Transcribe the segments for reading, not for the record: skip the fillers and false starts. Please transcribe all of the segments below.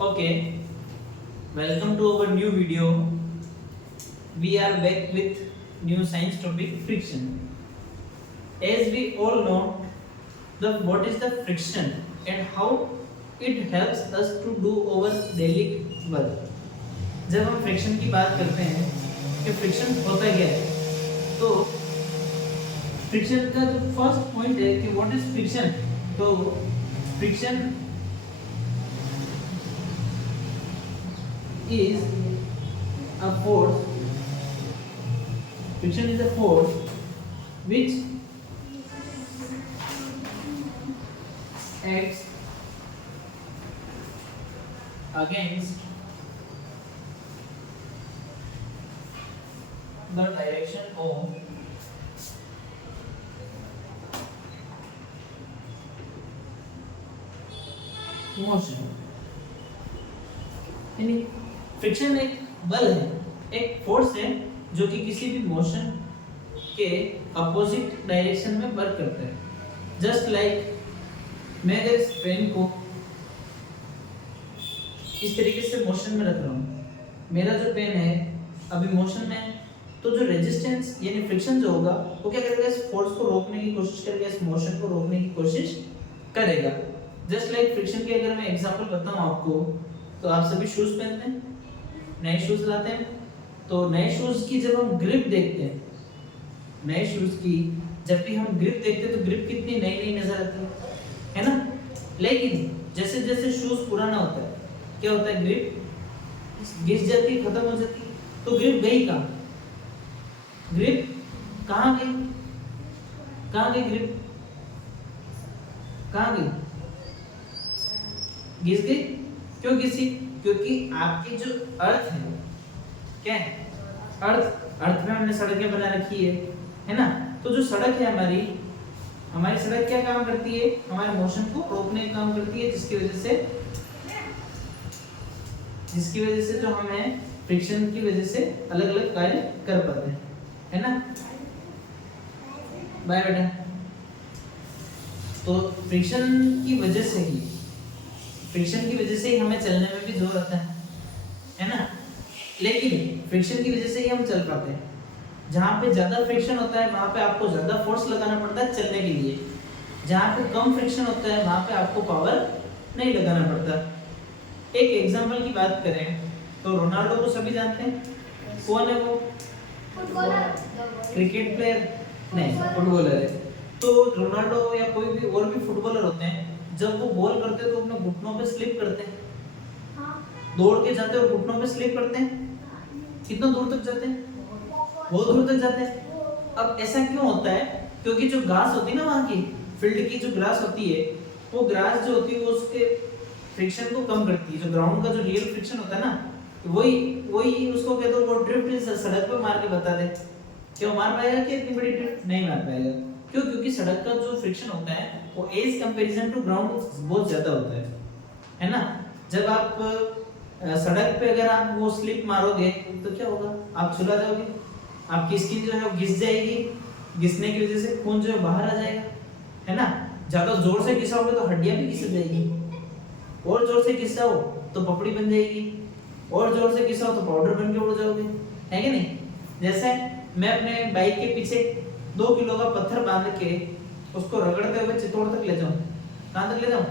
Okay, welcome to our new video. We are back with new science topic friction. As we all know, the what is the friction and how it helps us to do our daily work. जब हम friction की बात करते हैं कि friction होता क्या है, तो फ्रिक्शन का जो फर्स्ट पॉइंट है कि व्हाट इज फ्रिक्शन. तो friction is a force. Friction is a force which acts against the direction of motion. यानी फ्रिक्शन एक बल है, एक फोर्स है जो कि किसी भी मोशन के अपोजिट डायरेक्शन में वर्क करता है. जस्ट लाइक मैं अगर इस पेन को इस तरीके से मोशन में रख रहा हूँ, मेरा जो पेन है अभी मोशन में है, तो जो रेजिस्टेंस यानी फ्रिक्शन जो होगा वो क्या करेगा, इस फोर्स को रोकने की कोशिश करेगा, इस मोशन को रोकने की कोशिश करेगा. जस्ट लाइक फ्रिक्शन के अगर मैं एग्जांपल बताऊं आपको, तो आप सभी शूज पहनते हैं, नए शूज लाते हैं, तो नए शूज की जब हम ग्रिप देखते हैं, नए शूज की जब भी हम ग्रिप देखते हैं तो ग्रिप कितनी नई नई नजर आती है ना. लेकिन जैसे जैसे शूज पुराना होता है क्या होता है, ग्रिप घिस जाती है, खत्म हो जाती है. तो ग्रिप गई कहाँ, ग्रिप कहाँ गई, कहाँ गई ग्रिप, कहाँ गई, घिस गई. क्यों घिसी, क्योंकि आपकी जो अर्थ है, क्या है अर्थ में हमने सड़कें बना रखी है ना. तो जो सड़क है हमारी सड़क क्या काम करती है, हमारे मोशन को रोकने का काम करती है, जिसकी वजह से जो हमें फ्रिक्शन की वजह से अलग अलग कार्य कर पाते हैं, है ना. बाय बेटा. तो फ्रिक्शन की वजह से ही हमें चलने में भी जोर आता है ना. लेकिन फ्रिक्शन की वजह से ही हम चल पाते हैं. जहाँ पे ज्यादा फ्रिक्शन होता है वहाँ पे आपको ज्यादा फोर्स लगाना पड़ता है चलने के लिए. जहाँ पे कम फ्रिक्शन होता है वहाँ पे आपको पावर नहीं लगाना पड़ता. एक एग्जांपल की बात करें तो रोनाल्डो को सभी जानते हैं. कौन है वो, क्रिकेट प्लेयर नहीं, फुटबॉलर है. तो रोनाल्डो या कोई भी और भी फुटबॉलर होते हैं, जब वो बॉल करते हैं तो अपने घुटनों पे स्लिप करते हैं. दौड़ के जाते हैं और घुटनों पे स्लिप करते हैं. कितना दूर तक जाते हैं, बहुत दूर तक जाते हैं. अब ऐसा क्यों होता है, क्योंकि जो घास होती है ना, वहाँ की फील्ड की जो ग्रास होती है, वो ग्रास जो होती है वो उसके फ्रिक्शन को कम करती है. जो ग्राउंड का जो रियल फ्रिक्शन होता है ना, वही उसको कहते हैं, वो ड्रिफ्ट सड़क पे मार के बता दे. क्यों मार पाएगा कि इतनी बड़ी ड्रिफ्ट नहीं मार पाएगा. क्यों, क्योंकि सड़क का जो फ्रिक्शन होता है वो एज कंपैरिजन टू ग्राउंड बहुत ज्यादा होता है ना. जब आप सड़क पे अगर आप वो स्लिप मारोगे तो क्या होगा, आप छुला जाओगे, आपकी स्किन जो है वो घिस जाएगी, घिसने की वजह से खून जो है बाहर आ जाएगा, है ना. ज्यादा जोर से घिसाओगे तो हड्डियां भी घिस जाएगी, और जोर से घिसाओ तो पपड़ी बन जाएगी, और जोर से घिसाओ तो पाउडर बन के उड़ जाओगे, है कि नहीं. जैसे मैं अपने बाइक के पीछे 2 किलो का पत्थर बांध के उसको रगड़ते हुए चित्तौड़ तक ले जाऊं, कहां तक ले जाऊं,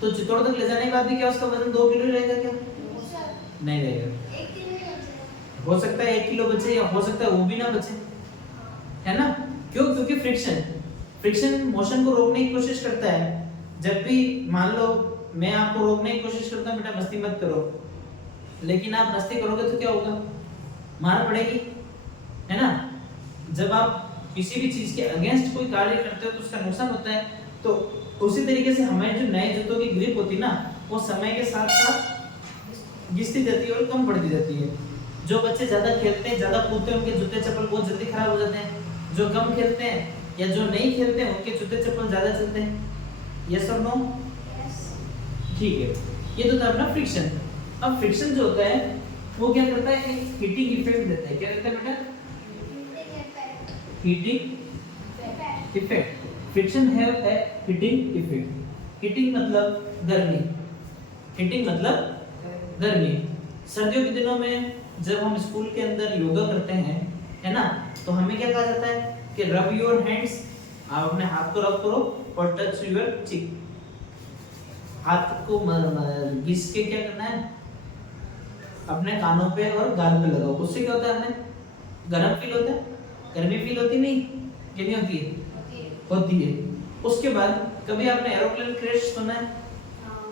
तो चित्तौड़ तक ले जाने के बाद भी क्या उसका वजन 2 किलो रहेगा, क्या नहीं रहेगा. हो सकता है 1 किलो बचे, या हो सकता है वो भी ना बचे, है ना. क्यों, क्योंकि फ्रिक्शन मोशन को रोकने की कोशिश करता है. जब भी मान लो मैं आपको रोकने की कोशिश करता हूं, बेटा मस्ती मत करो, लेकिन आप मस्ती करोगे तो क्या होगा, मार पड़ेगी, है ना. जब आप किसी भी चीज के अगेंस्ट कोई कार्य करते हो तो उसका नुकसान होता है. तो उसी तरीके से हमारे जो नए जूतों की ग्रिप होती है ना, वो समय के साथ साथ घिसती जाती है और कम पड़ती जाती है. जो बच्चे ज्यादा खेलते हैं, ज्यादा कूदते हैं, उनके जूते चप्पल बहुत जल्दी खराब हो जाते हैं. जो कम खेलते हैं या जो नहीं खेलते हैं उनके जूते चप्पल ज्यादा चलते हैं. यस और नो, ठीक है. ये तो था अपना फ्रिक्शन. अब फ्रिक्शन जो होता है वो क्या करता है, एक हीटिंग इफेक्ट देता है. क्या देता है बेटा, heating effect. Friction have a heating effect. Heating मतलब गर्मी, हीटिंग मतलब गर्मी। सर्दियों के दिनों में जब हम स्कूल के अंदर योगा करते हैं, है ना, तो हमें क्या कहा जाता है कि रब योर हैंड्स, आप अपने हाथ को रब करो और टच योर चिक, हाथ को घिस के क्या करना है, अपने कानों पे और गाल पे लगाओ। उससे क्या होता है, हमें गर्म फील होता है, गर्मी फील होती नहीं, ये नहीं होती है, होती है। उसके बाद कभी आपने एरोप्लेन क्रैश सुना है?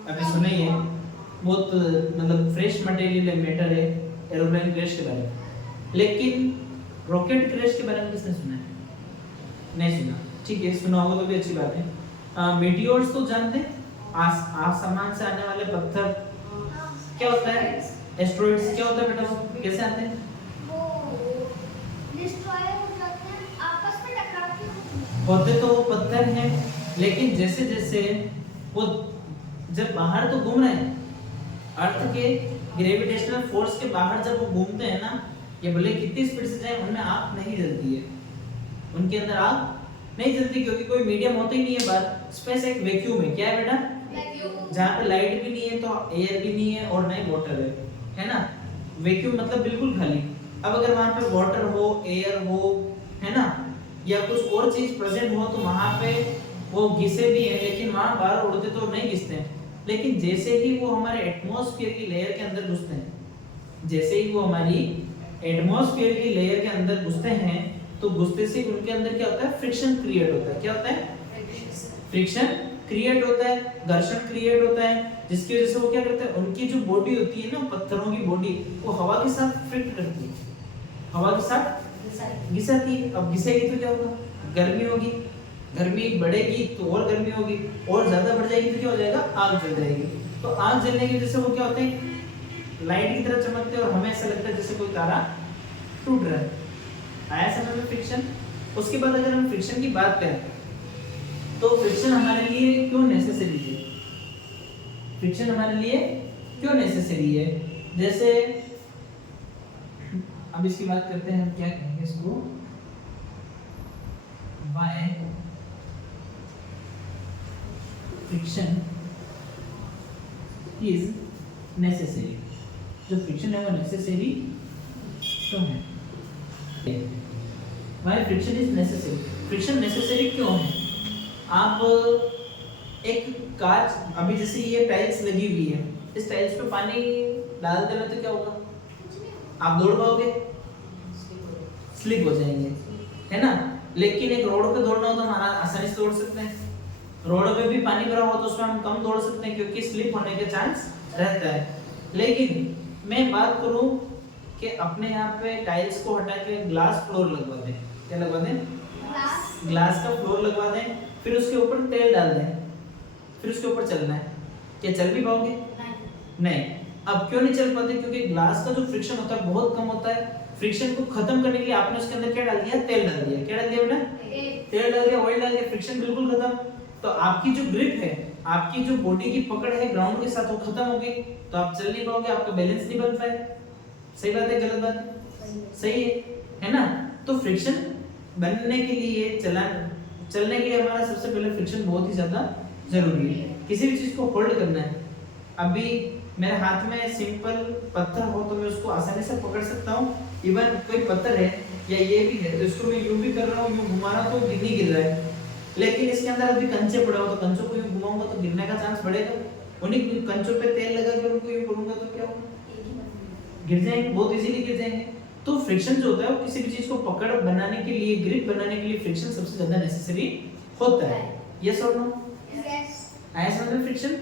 अभी सुना ही है, बहुत मतलब फ्रेश मटेरियल मैटर है एरोप्लेन क्रैश के बारे में, लेकिन रॉकेट क्रैश के बारे में किसने सुना है? नहीं सुना, ठीक है, सुना होगा तो भी अच्छी बात है। मीटियोर्स तो जानते हैं, आसमान से आने वाले पत्थर, क्या होता है? एस्टेरॉइड्स क्या होता है बेटा, वो कैसे आते हैं? वो डिस्ट्रॉय हो जाते हैं, आपस में टकराते हैं। होते तो वो पत्थर हैं, लेकिन जैसे जैसे वो जब बाहर तो घूम रहे हैं, अर्थ के ग्रेविटेशनल फोर्स के बाहर जब वो घूमते हैं ना, ये भले कितनी स्पीड से जाए, उनमें आग नहीं जलती है, उनके अंदर आग नहीं जलती, क्योंकि कोई मीडियम होता ही नहीं है बाहर। स्पेस एक वैक्यूम है, क्या है बेटा? जहाँ पे लाइट भी नहीं है, तो एयर भी नहीं है, और ना ही वाटर है ना। वैक्यूम मतलब बिल्कुल खाली। अब अगर वहाँ पे वाटर हो, एयर हो, है ना, या कुछ और चीज प्रेजेंट हो, तो वहाँ पे वो घिसे भी हैं, लेकिन वहाँ बाहर उड़ते तो नहीं घिसते हैं। लेकिन जैसे ही वो हमारे एटमॉस्फेयर की लेयर के अंदर घुसते हैं, जैसे ही वो हमारी एटमॉस्फेयर की लेयर के अंदर घुसते हैं, तो घुसते से उनके अंदर क्या होता है? फ्रिक्शन क्रिएट होता है। क्या होता है? फ्रिक्शन क्रिएट होता है, घर्षण क्रिएट होता है, जिसकी वजह से वो क्या करते हैं, उनकी जो बॉडी होती है ना, पत्थरों की बॉडी, वो हवा के साथ फ्रिक्ट करती है, हवा के साथ घिसाती है। अब घिसेगी तो क्या होगा? गर्मी होगी, गर्मी बढ़ेगी तो और गर्मी होगी, और ज्यादा बढ़ जाएगी तो क्या हो जाएगा? आग जल जाएगी। तो आग जलने की वजह से वो क्या होते हैं? लाइट की तरह चमकते हैं, और हमें ऐसा लगता है जैसे कोई तारा टूट रहा है। आया समझ में फ्रिक्शन? उसके बाद अगर हम फ्रिक्शन की बात करें, तो फ्रिक्शन हमारे लिए क्यों नेसेसरी है? फ्रिक्शन हमारे लिए क्यों नेसेसरी है? जैसे अब इसकी बात करते हैं, हम क्या कहेंगे इसको, व्हाई फ्रिक्शन इज नेसेसरी। जो फ्रिक्शन है वो नेसेसरी क्यों है? Why friction is necessary. Friction necessary क्यों है? आप एक कांच, अभी जैसे ये टाइल्स लगी हुई है, इस टाइल्स पे पानी डाल देना तो क्या होगा? आप दौड़ पाओगे? स्लिप हो जाएंगे, है ना। लेकिन एक रोड पे दौड़ना हो तो हम आसानी से दौड़ सकते हैं। रोड पे भी पानी भरा हो तो उसमें हम कम दौड़ सकते हैं, क्योंकि स्लिप होने के चांस रहता है। लेकिन मैं बात करूं कि अपने यहाँ पे टाइल्स को हटा के ग्लास फ्लोर लगवा दें। क्या लगवा दें? ग्लास का फ्लोर लगवा दें, फिर उसके ऊपर तेल डाल दें, फिर उसके ऊपर चलना है, क्या चल भी पाओगे? नहीं। अब क्यों नहीं चल पाते? क्योंकि ग्लास का जो फ्रिक्शन होता है बहुत कम होता है। फ्रिक्शन को खत्म करने के लिए आपने उसके अंदर क्या डाल दिया? तेल डाल दिया। क्या डाल दिया बेटा? तेल डाल दिया, ऑयल डाल दिया, फ्रिक्शन बिल्कुल खत्म। तो आपकी जो ग्रिप है, आपकी जो बॉडी की पकड़ है ग्राउंड के साथ, वो खत्म हो गई, तो आप चल नहीं पाओगे, आपका बैलेंस नहीं बन पाए। सही बात है गलत बात है? सही है ना। तो फ्रिक्शन बनने के लिए, चलने के लिए हमारा सबसे पहले फ्रिक्शन बहुत ही ज्यादा जरूरी है। किसी भी चीज को होल्ड करना है, अभी मेरे हाथ में सिंपल पत्थर हो तो मैं उसको आसानी से पकड़ सकता हूँ। इवन कोई पत्थर है या ये भी है, तो इसको मैं यूं भी कर रहा हूँ, यूं घुमा रहा हूँ तो गिर गिर रहा है। लेकिन इसके अंदर अभी कंचे पड़े हो तो कंचों को यूं घुमाऊंगा तो गिरने का चांस बढ़ेगा। उन्हीं कंचों पे तेल लगा के उनको यूं करूंगा तो क्या होगा? गिर जाएंगे, बहुत इजीली गिर जाएंगे। तो फ्रिक्शन जो होता है वो किसी भी चीज को पकड़ बनाने के लिए, ग्रिप बनाने के लिए फ्रिक्शन सबसे ज्यादा नेसेसरी होता है। यस और नो? यस। आया समझ में फ्रिक्शन?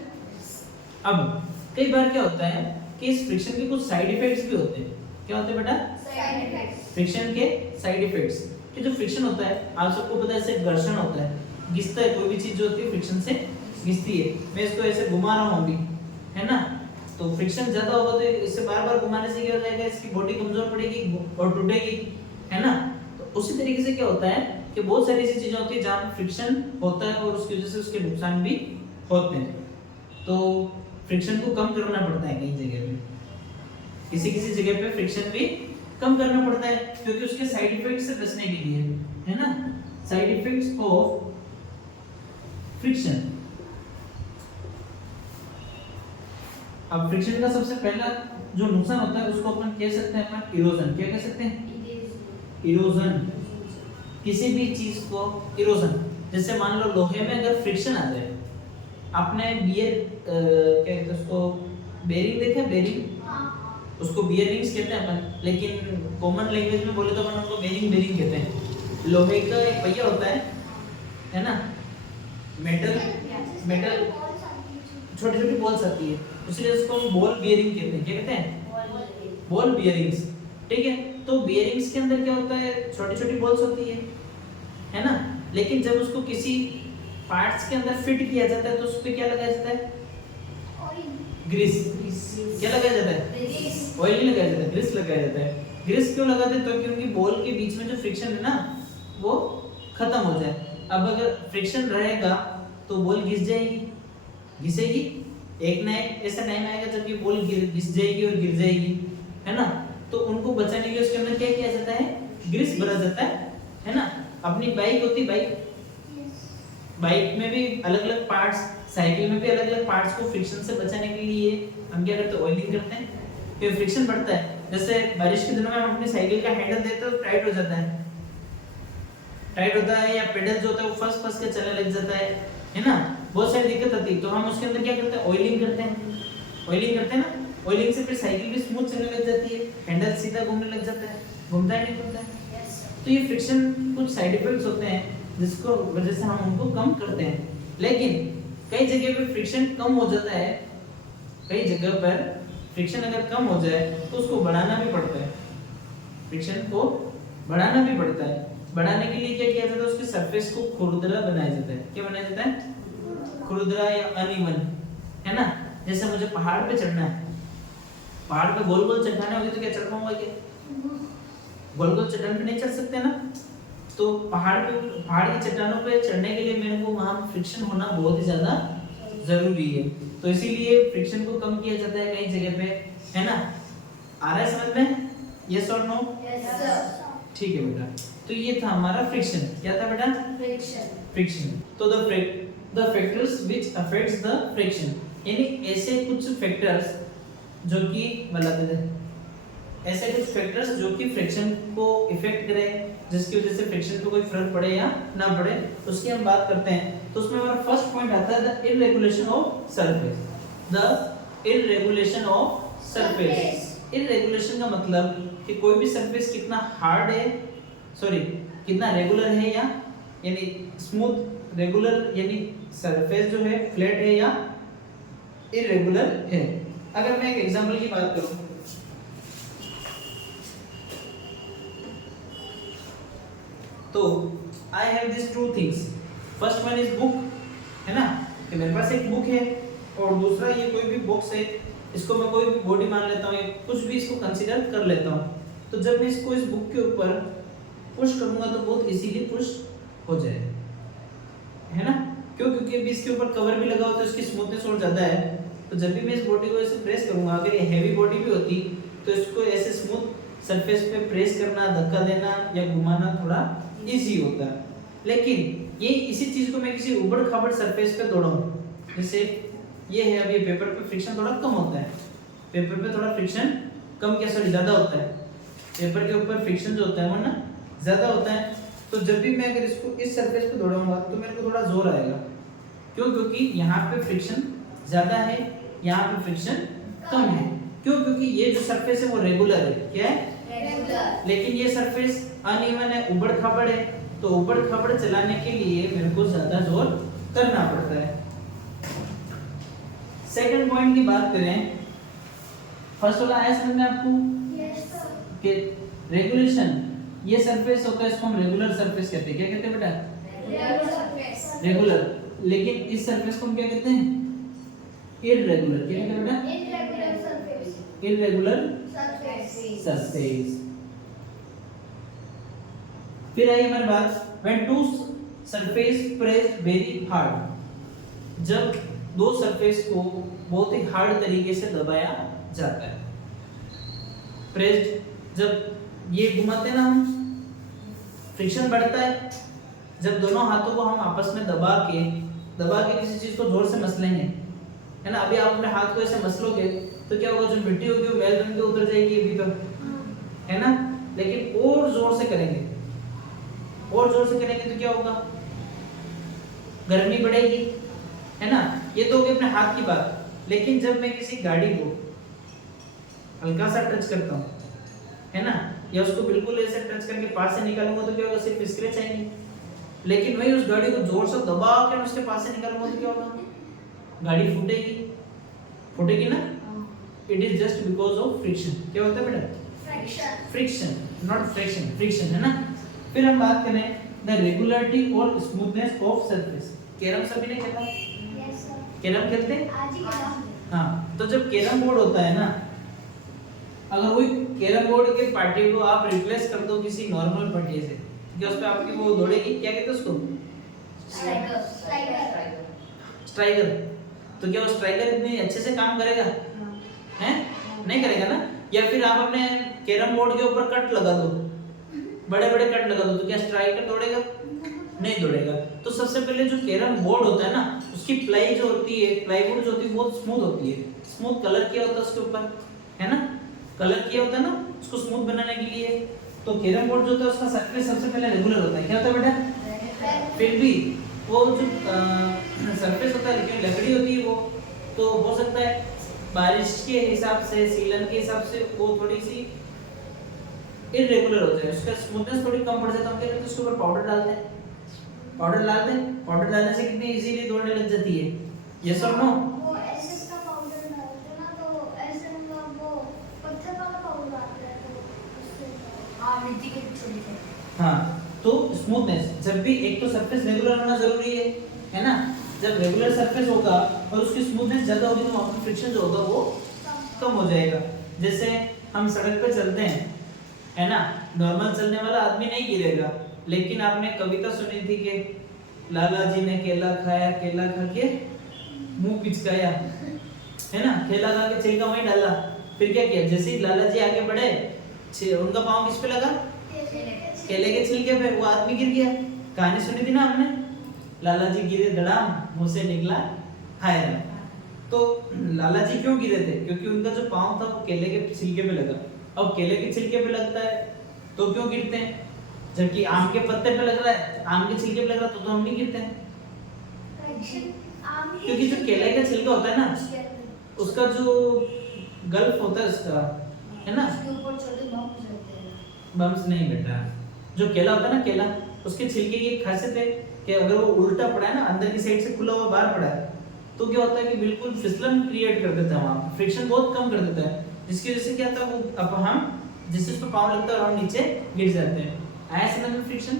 अब कई बार क्या होता है कि इस फ्रिक्शन के कुछ साइड इफेक्ट्स भी होते हैं। क्या होते हैं बेटा? Side effects. फ्रिक्शन के साइड इफेक्ट्स कि जो फ्रिक्शन होता है, आप सबको पता है, इससे घर्षण होता है, घिसता है। कोई भी चीज जो होती है फ्रिक्शन से घिसती है। मैं इसको ऐसे घुमा रहा हूं अभी, है ना, तो फ्रिक्शन ज्यादा होगा तो इससे बार-बार घुमाने से क्या हो जाएगा? इसकी बॉडी कमजोर पड़ेगी और टूटेगी, है ना। तो उसी तरीके से क्या होता है कि बहुत सारी ऐसी चीजें होती है जहां फ्रिक्शन होता है और उसकी वजह से उसके नुकसान भी होते हैं। तो फ्रिक्शन को कम करना पड़ता है कई जगह पे, किसी जगह पे फ्रिक्शन भी कम करना पड़ता है, क्योंकि उसके साइड इफेक्ट से बचने के लिए, है ना। Side effects of friction. अब फ्रिक्शन का सबसे पहला जो नुकसान होता है उसको अपन कह सकते हैं अपन इरोजन। क्या कह सकते हैं? इरोजन। किसी भी चीज को इरोजन, जैसे मान लो लोहे में अगर फ्रिक्शन आ जाए, आपने बियर क्या कहते हैं उसको, बेरिंग देखा? बेरिंग, उसको बियरिंग्स कहते हैं अपन, लेकिन कॉमन लैंग्वेज में बोले तो अपन उनको बेरिंग कहते हैं। लोहे का एक पहिया होता है ना, मेटल छोटी छोटी बॉल्स आती है, इसलिए उसको हम बॉल बियरिंग कहते हैं। क्या कहते हैं? Ball bearings. ठीक है, तो बियरिंग्स के अंदर क्या होता है? छोटी छोटी बॉल्स होती है ना, लेकिन जब उसको किसी पार्ट्स के अंदर फिट किया जाता है तो उस पे क्या लगाया जाता है? ग्रीस। क्या लगाया जाता है? ऑयल नहीं लगाया जाता, ग्रीस लगाया जाता है। ग्रीस क्यों लगाते हैं? तो क्योंकि बॉल के बीच में जो फ्रिक्शन है ना वो खत्म हो जाए। अब अगर फ्रिक्शन रहेगा तो बॉल घिस जाएगी, घिसेगी, एक ना एक ऐसा टाइम आएगा जब ये बॉल घिस जाएगी और गिर जाएगी, है ना। तो उनको बचाने के लिए उसके अंदर क्या किया जाता है? ग्रीस भरा जाता है ना। अपनी बाइक होती, बाइक में भी अलग अलग पार्ट्स, साइकिल में भी अलग अलग पार्ट्स को फ्रिक्शन से बचाने के लिए हम क्या करते हैं? ऑयलिंग करते हैं। फिर फ्रिक्शन बढ़ता है, जैसे बारिश के दिनों में हम अपनी साइकिल का हैंडल देते हैं तो टाइट हो जाता है, या पेडल जो होता है वो फंस के चलने लग जाता है ना। बहुत सारी दिक्कत आती है, तो हम उसके अंदर क्या करते हैं? ऑयलिंग करते हैं ना। ऑयलिंग से फिर साइकिल भी स्मूथ चलने लग जाती है, हैंडल सीधा घूमने लग जाता है, घूमता है नहीं घूमता है। तो ये फ्रिक्शन कुछ साइड इफेक्ट्स होते हैं जिसको वजह से हम उनको कम करते हैं, लेकिन कई जगह पे फ्रिक्शन कम हो जाता है। कई जगह पर फ्रिक्शन अगर कम हो जाए तो उसको बढ़ाना भी पड़ता है, फ्रिक्शन को बढ़ाना भी पड़ता है। बढ़ाने के लिए क्या किया जाता है? उसके सरफेस को खुरदरा बनाया जाता है। क्या बनाया जाता है? खुरदरा या अनइवन, है ना। जैसे मुझे पहाड़ पे चढ़ना है, पहाड़ पे गोल गोल चट्टानें होगी तो क्या चढ़ पाऊंगा? क्या गोल गोल चट्टान पे नहीं चढ़ सकते ना। तो पहाड़ की चट्टानों पे चढ़ने के लिए मेरे को वहां फ्रिक्शन होना बहुत ही ज्यादा जरूरी है, तो इसीलिए फ्रिक्शन को कम किया जाता है कई जगह पे, है ना। आ रहा है समझ में? यस और नो? Yes sir. ठीक है बेटा, तो ये था हमारा फ्रिक्शन। क्या था बेटा? फ्रिक्शन। तो the factors which affects the friction, यानी ऐसे कुछ फैक्टर्स जो कि ऐसे कुछ फैक्टर्स जो कि फ्रिक्शन को इफेक्ट करें, जिसकी वजह से फ्रिक्शन पे कोई फर्क पड़े या ना पड़े, उसकी हम बात करते हैं। तो उसमें हमारा फर्स्ट पॉइंट आता है the irregulation of surface. The irregulation of surface. Irregulation का मतलब कि कोई भी सरफेस कितना हार्ड है, कितना रेगुलर है, या यानी स्मूथ, रेगुलर यानी सरफेस जो है फ्लैट है या इररेगुलर है। अगर मैं एक एग्जांपल की बात करूं, तो I have this two things. First one is book, है ना, कि मेरे पास एक बुक है, और दूसरा ये कोई भी बॉक्स है, इसको मैं कोई भी बॉडी मान लेता हूँ, कुछ भी इसको कंसीडर कर लेता हूँ। तो जब मैं इसको इस बुक के ऊपर पुश करूंगा तो बहुत इजीली पुश हो जाए, है ना। क्यों? क्योंकि अभी इसके ऊपर कवर भी लगा होता है, इसकी स्मूथनेस और ज्यादा है। तो जब भी मैं इस बॉडी को ऐसे प्रेस करूंगा, अगर ये हैवी बॉडी भी होती तो इसको ऐसे स्मूथ सरफेस पे प्रेस करना, धक्का देना या घुमाना थोड़ा इजी होता है। लेकिन ये इसी चीज को मैं किसी उबड़ खाबड़ सरफेस पे दौड़ाऊं, जैसे ये है, अब ये पेपर पे फ्रिक्शन थोड़ा कम होता है, पेपर पे थोड़ा फ्रिक्शन कम ज्यादा होता है, पेपर के ऊपर फ्रिक्शन जो होता है वो ना ज्यादा होता है। तो जब भी मैं अगर इसको इस सरफेस पे दौड़ाऊंगा तो मेरे को थोड़ा जोर आएगा। क्यों? क्योंकि यहाँ पे फ्रिक्शन ज्यादा है, यहाँ पे फ्रिक्शन कम है। क्यों? क्योंकि ये जो सरफेस है वो रेगुलर है। क्या है? रेगुलर। लेकिन ये सरफेस अनइवन है, उबड़ खाबड़ है, तो उबड़ खाबड़ चलाने के लिए मेरे को ज्यादा जोर करना पड़ता है। सेकंड पॉइंट की बात करें, फर्स्ट वाला आया समझ में आपको? Yes sir. कि रेगुलेशन, ये सरफेस होता है, इसको हम रेगुलर सरफेस कहते हैं। क्या कहते हैं बेटा? Regular surface. रेगुलर। लेकिन इस सरफेस को हम क्या कहते हैं? इररेगुलर। क्या कहते हैं बेटा? Irregular surface. Irregular surface. फिर आई हमारी बात, when two surface pressed very hard, जब दो सरफेस को बहुत ही हार्ड तरीके से दबाया जाता है। प्रेस्ड, जब ये घुमाते हैं ना हम, फ्रिक्शन बढ़ता है। जब दोनों हाथों को हम आपस में दबा के किसी चीज को जोर से मसलेंगे, है ना। अभी आप अपने हाथ को ऐसे मसलोगे तो क्या होगा, जो मिट्टी होगी वो मैल बन के उतर जाएगी अभी तक, है ना। लेकिन और जोर से करेंगे, और जोर से करेंगे तो क्या होगा, गर्मी बढ़ेगी, है ना। ये तो होगी अपने हाथ की बात। लेकिन जब मैं किसी गाड़ी को हल्का सा टच करता हूँ, है ना, या उसको बिल्कुल ऐसे टच करके पास से निकालूंगा तो क्या होगा, सिर्फ स्क्रैच आएंगे। लेकिन वही उस गाड़ी को जोर से दबा के उसके पास से निकालूंगा तो क्या होगा, गाड़ी फूटेगी, फूटेगी ना। It is just because of friction. क्या होता है बेटा, फ्रिक्शन, नॉट फ्रिक्शन, फ्रिक्शन, है ना। फिर हम बात करें द रेगुलरिटी और स्मूथनेस ऑफ सरफेस। कैरम सभी ने खेला, कैरम खेलते हैं, आज ही खेला हमने। हाँ। तो जब कैरम बोर्ड होता है ना, अगर वही कैरम बोर्ड के पार्टी को आप रिप्लेस कर दो किसी नॉर्मल पार्टी से, क्या उस पे आपकी वो दौड़ेगी, क्या कहते हैं उसको, स्ट्राइकर। तो क्या वो स्ट्राइकर इतने अच्छे से काम करेगा, हैं, नहीं करेगा ना। या फिर आप अपने कैरम बोर्ड के ऊपर कट लगा दो, बड़े बड़े कट लगा दो, तो क्या स्ट्राइकर दौड़ेगा, नहीं दौड़ेगा। तो सबसे पहले जो कैरम बोर्ड होता है ना, उसकी प्लाई जो होती है, प्लाईवुड जो होती है, बहुत स्मूथ होती है, स्मूथ कलर किया होता है उसके ऊपर, है ना, कलर किया होता है ना उसको स्मूथ बनाने के लिए। तो कैरम बोर्ड जो होता है उसका सरफेस सबसे पहले रेगुलर होता है। क्या होता है बेटा, फिर भी वो जो सरफेस होता है, लेकिन लकड़ी होती है वो, तो हो सकता है बारिश के हिसाब से, सीलन के हिसाब से वो थोड़ी सी इरेगुलर हो जाए, उसका स्मूथनेस थोड़ी कम पड़ जाता है। हम क्या करते हैं, उसके ऊपर पाउडर डालते हैं, पाउडर डालते हैं, पाउडर डालने से कितनी इजीली दौड़ने लग जाती है, यस और नो। वो एसएस का पाउडर डालते ना, तो ऐसे मतलब वो पत्थर वाला पाउडर आता है, तो उससे मिट्टी के छोटे हाँ, तो स्मूथनेस, जब भी एक तो सरफेस रेगुलर होना जरूरी है ना। जब रेगुलर सरफेस होगा और उसकी स्मूथनेस ज्यादा होगी तो वहाँ पर फ्रिक्शन जो होगा वो कम हो जाएगा। जैसे हम सड़क पे चलते हैं, है ना, नॉर्मल चलने वाला आदमी नहीं गिरेगा, लेकिन आपने कविता सुनी थी कि लाला जी ने केला खाया, केला खा के मुंह पिचकाया, है ना, केला खा के छिलका वहीं डाला, फिर क्या किया, जैसे ही लाला जी आगे बढ़े, उनका पाँव किस पे लगा, केले के छिलके पे, वो आदमी गिर गया। कहानी सुनी थी ना हमने, लाला जी गिरे धड़ाम, मुंह से निकला फायर। तो लाला जी क्यों गिरे थे, क्योंकि उनका जो पाँव था वो केले के छिलके पे लगा। अब केले के छिलके पे लगता है तो क्यों गिरते हैं, जबकि आम के पत्ते पे लग रहा है, आम के छिलके पे लग रहा है, तो हम नहीं गिरते हैं। क्योंकि जो केले का छिलका होता है ना, उसका जो गल्फ होता है उसका, है ना, उसके ऊपर छोटे बम्स रहते हैं। बम्स नहीं बेटा, जो केला होता है ना, केला, उसके छिलके की एक खासियत है कि अगर वो उल्टा पड़ा है ना, अंदर की साइड से खुला हुआ बाहर पड़ा है, तो क्या होता है कि बिल्कुल फिसलन क्रिएट कर देता है, वहाँ फ्रिक्शन बहुत कम कर देता है, जिसकी वजह से क्या होता है, वो अब हम जिस चीज पे पाँव लगता है और हम नीचे गिर जाते हैं। आया समझ में फ्रिक्शन।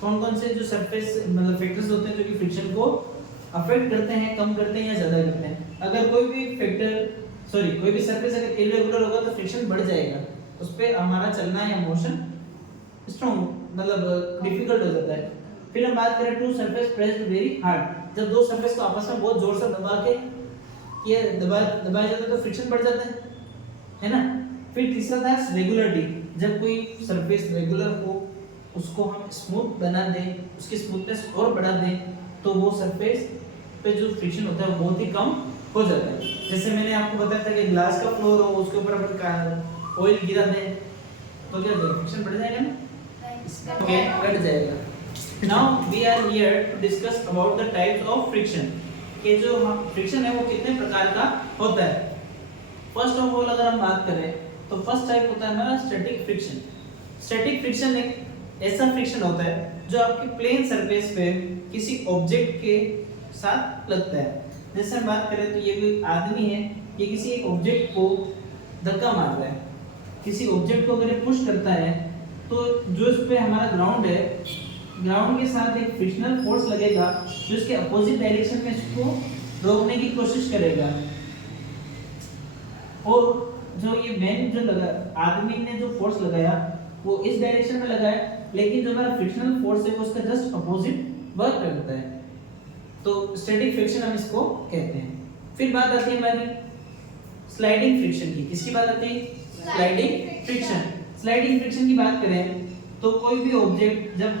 कौन कौन से जो सरफेस मतलब फैक्टर्स होते हैं जो कि फ्रिक्शन को अफेक्ट करते हैं, कम करते हैं या ज्यादा करते हैं। अगर कोई भी कोई भी सरफेस अगर इरेगुलर होगा तो फ्रिक्शन बढ़ जाएगा, उस पे हमारा चलना या मोशन स्ट्रॉन्ग मतलब डिफिकल्ट हो जाता है। फिर हम बात करें two surface pressed very hard, जब दो सरफेस को आपस में बहुत जोर से दबाया जाता है तो फ्रिक्शन बढ़ जाता है ना। फिर तीसरा था रेगुलरिटी, जब कोई सरफेस रेगुलर हो उसको हम स्मूथ बना दें, उसकी स्मूथनेस और बढ़ा दें, तो वो सरफेस पे जो फ्रिक्शन होता है वो बहुत ही कम हो जाता है। जैसे मैंने आपको बताया था कि ग्लास का फ्लोर हो, उसके ऊपर अपन ऑयल गिरा दें तो क्या होगा, फ्रिक्शन बढ़ जाएगा ना, ओके, घट जाएगा। Now we are here to discuss about the types of friction, कि जो फ्रिक्शन है वो कितने प्रकार का होता है। फर्स्ट ऑफ ऑल अगर हम बात करें तो फर्स्ट टाइप होता है हमारा स्टैटिक फ्रिक्शन। स्टैटिक फ्रिक्शन एक ऐसा फ्रिक्शन होता है जो आपके प्लेन सरफेस पे किसी ऑब्जेक्ट के साथ लगता है। जैसे हम बात करें तो ये कोई आदमी है, ये किसी एक ऑब्जेक्ट को धक्का मार रहा है, किसी ऑब्जेक्ट को अगर ये पुश करता है तो जो इस पे हमारा ग्राउंड है, ग्राउंड के साथ एक फ्रिक्शनल फोर्स लगेगा जो इसके अपोजिट डायरेक्शन में इसको रोकने की कोशिश करेगा। और जो ये मैन जो लगा, आदमी ने जो फोर्स लगाया वो इस डायरेक्शन में लगाया, लेकिन जो हमारा फ्रिक्शनल फोर्स है वो उसका जस्ट अपोजिट वर्क करता है, तो स्टैटिक फ्रिक्शन हम इसको कहते हैं। फिर बात आती है हमारी स्लाइडिंग फ्रिक्शन की। किसकी बात आती है, स्लाइडिंग फ्रिक्शन। स्लाइडिंग फ्रिक्शन की बात करें तो कोई भी ऑब्जेक्ट जब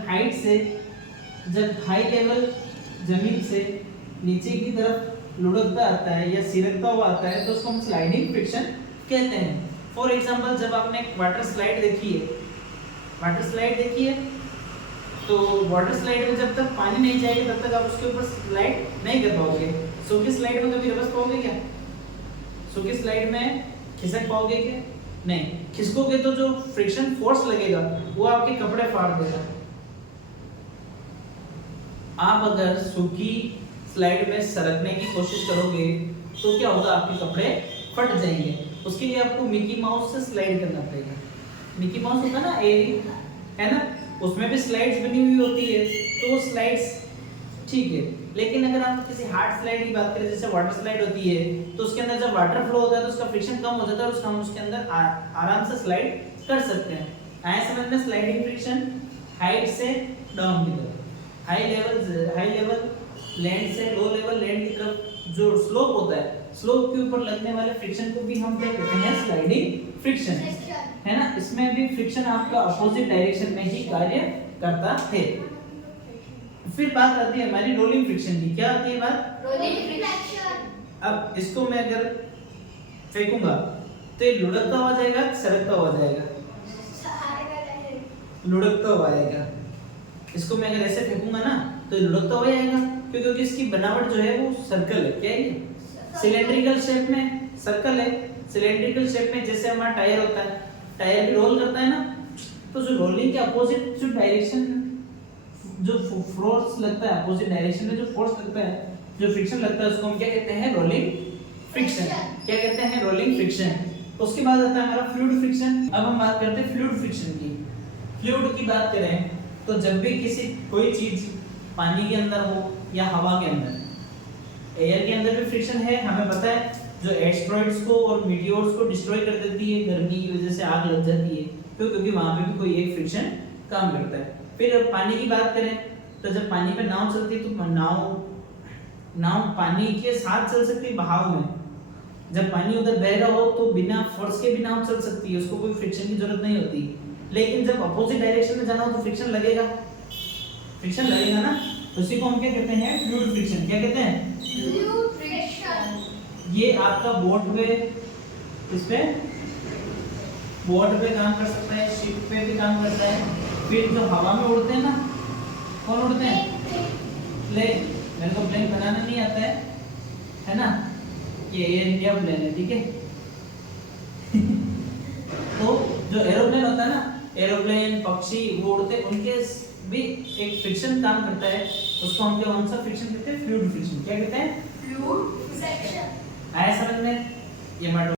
हाई लेवल जमीन से नीचे की तरफ लुढ़कता आता है या सिरकता हुआ आता है तो उसको हम स्लाइडिंग फ्रिक्शन कहते हैं। फॉर एग्जांपल जब आपने एक वाटर स्लाइड देखी है तो वाटर स्लाइड में जब तक पानी नहीं जाएगा तब तक आप उसके ऊपर स्लाइड नहीं कर पाओगे। सूखी स्लाइड में कभी रबस पाओगे क्या? सूखी स्लाइड में खिसक पाओगे क्या? नहीं। खिसकोगे तो जो फ्रिक्शन फोर्स लगेगा वो आपके कपड़े फाड़ देगा। आप अगर सूखी स्लाइड में सरकने की कोशिश करोगे तो क्या होगा? आपके कपड़े फट जाएंगे। उसके लिए आपको मिकी माउस से स्लाइड करना पड़ेगा। मिकी माउस होता है ना, एरी है ना, उसमें भी स्लाइड्स बनी हुई होती है तो वो स्लाइड्स ठीक है। लेकिन अगर आप किसी हार्ड स्लाइड की बात करें जैसे वाटर स्लाइड होती है तो उसके अंदर जब वाटर फ्लो होता है तो उसका फ्रिक्शन कम हो जाता है और हम उसके अंदर आराम से स्लाइड कर सकते हैं। आए समझ में? स्लाइडिंग फ्रिक्शन हाइट से डाउन की तरफ, हाई लेवल लैंड से लो लेवल लैंड की तरफ जो स्लोप होता है, स्लोप के ऊपर लगने वाले फ्रिक्शन को भी हम क्या कहते हैं? स्लाइडिंग फ्रिक्शन, है ना। इसमें भी फ्रिक्शन आपका अपोजिट डायरेक्शन में ही कार्य करता है। फिर बात आती है हमारी रोलिंग फ्रिक्शन की। क्या आती है बात? Rolling friction. अब इसको मैं अगर फेंकूंगा तो ये लुढ़कता हुआ जाएगा, सरकता हुआ जाएगा? लुढ़कता हुआ आएगा। इसको मैं अगर ऐसे फेंकूंगा ना तो ये लुढ़कता हुआ आएगा क्योंकि इसकी बनावट जो है वो सर्कल है। क्या है ये? सिलेंड्रिकल शेप में सर्कल है। सिलेंड्रिकल शेप में जैसे हमारा टायर होता है, टायर भी रोल करता है ना, तो जो रोलिंग के अपोजिट जो डायरेक्शन जो फोर्स लगता है, अपोजिट डायरेक्शन में जो फोर्स लगता है, जो फ्रिक्शन लगता है उसको हम क्या कहते हैं? Rolling friction. क्या कहते हैं? Rolling friction. उसके बाद आता है हमारा फ्लूइड फ्रिक्शन। अब हम बात करते हैं फ्लूइड फ्रिक्शन की। फ्लूइड की बात करें तो जब भी कोई चीज पानी के अंदर हो या हवा के अंदर, एयर के अंदर भी फ्रिक्शन है, हमें पता है। जो एस्टेरॉइड्स को और मीटियोर्स को डिस्ट्रॉय कर देती है, गर्मी की वजह से आग लग जाती है, क्योंकि वहां पे भी कोई एक फ्रिक्शन काम करता है। फिर पानी की बात करें तो जब पानी पे नाव चलती है तो नाव पानी के साथ चल सकती है बहाव में। जब पानी उधर बह रहा हो तो बिना फोर्स के भी नाव चल सकती है, उसको कोई फ्रिक्शन की जरूरत नहीं होती। लेकिन जब अपोजिट डायरेक्शन में जाना हो तो फ्रिक्शन लगेगा ना, उसी को हम क्या कहते हैं? Fluid friction. क्या कहते हैं? Fluid friction. ये आपका बोट पे, इस पे बोट पे काम कर सकता है, शिप पे भी काम करता है। फिर जो हवा में उड़ते हैं ना, कौन उड़ते हैं? प्लेन। मेरे को प्लेन बनाना नहीं आता है ना, ये एयर इंडिया प्लेन है, ठीक है। तो जो एरोप्लेन होता है ना, एरोप्लेन पक्षी वो उड़ते, उनके भी एक फ्रिक्शन काम करता है, उसको हम कौन सा फ्रिक्शन कहते हैं? Fluid friction. क्या कहते हैं? Fluid friction. आया समझ में? ये